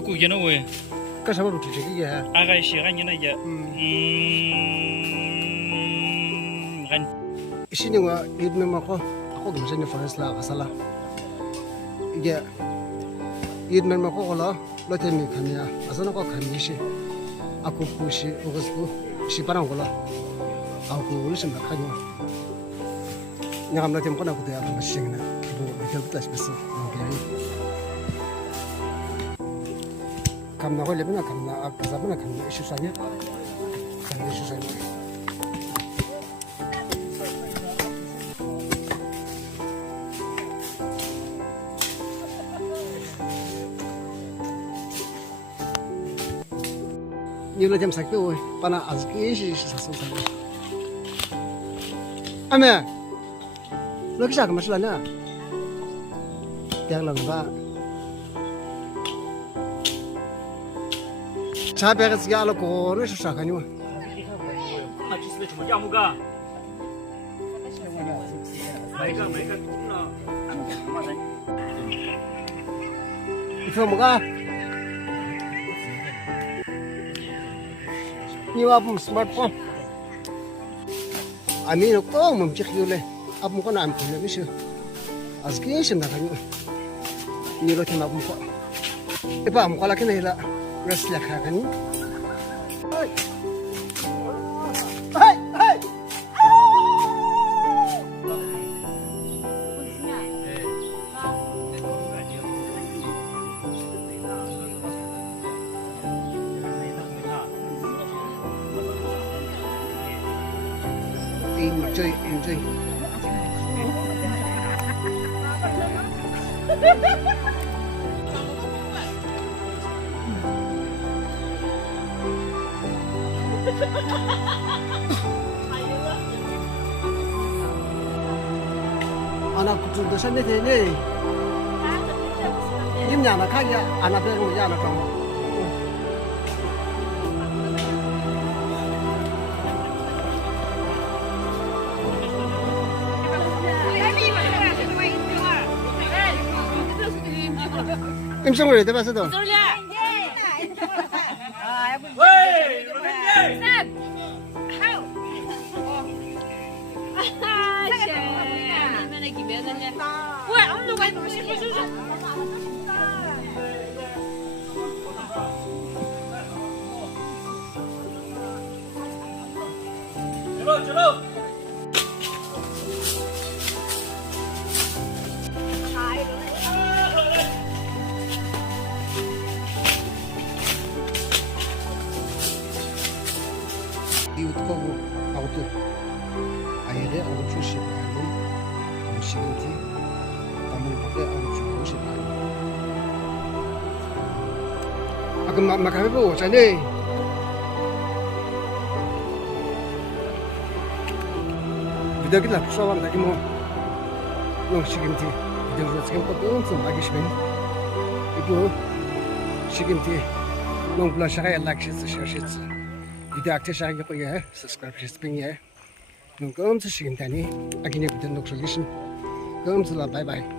ku gena we ka sama butu jiki ya aga shi ganya na ya gan ishini wa idme mako ako gumsani farisla kasala iga idme mako kola lotemi kanya asana ko kamishi aku pushi ugasku shi parang kola aku ulisin bakanyo nyakam lotem kona kudu ya masingna bu betul betul besu ngiai kamna ko lebina kamna akzabna kamna isu sanya kamna isu sanya nhiều là chăm sóc rồi, bạn nào ăn cái gì sản xuất ra anh mẹ, nó cái sao cái mà nhá, tiếng lần ba, cha bé cái gì alo cô nó sao cái nhá, 이거 뭐가? nhiều áp smartphone, anh ấy nó có một chiếc yule, áp một con làm cũng là cái gì, à cái gì đó cái nhiều lúc thì áp một con, cái áp một con là cái này là rất là khác cái này, enjoy. Anak kucing dosa ni ni. Im nhà nó khác ya, anak berumur ya anak kamu. Em xong rồi, tôi bắt đầu. 이웃하고 아웃도 아예데 아웃 출시 아니 시간티 담을 밖에 아웃 출시 아니 아까 마카베 보고 자네 비다기라 부서wan다 이모 너 시간티 비다기라 지금 또 좀 하기 싫은 이거 시간티 너 플라샤가 연락했어 셔시츠 video aktif saya gitu ya, subscribe ya. Nunggu om sesigen tani, akhirnya kita nunggu solution. Om selamat bye bye.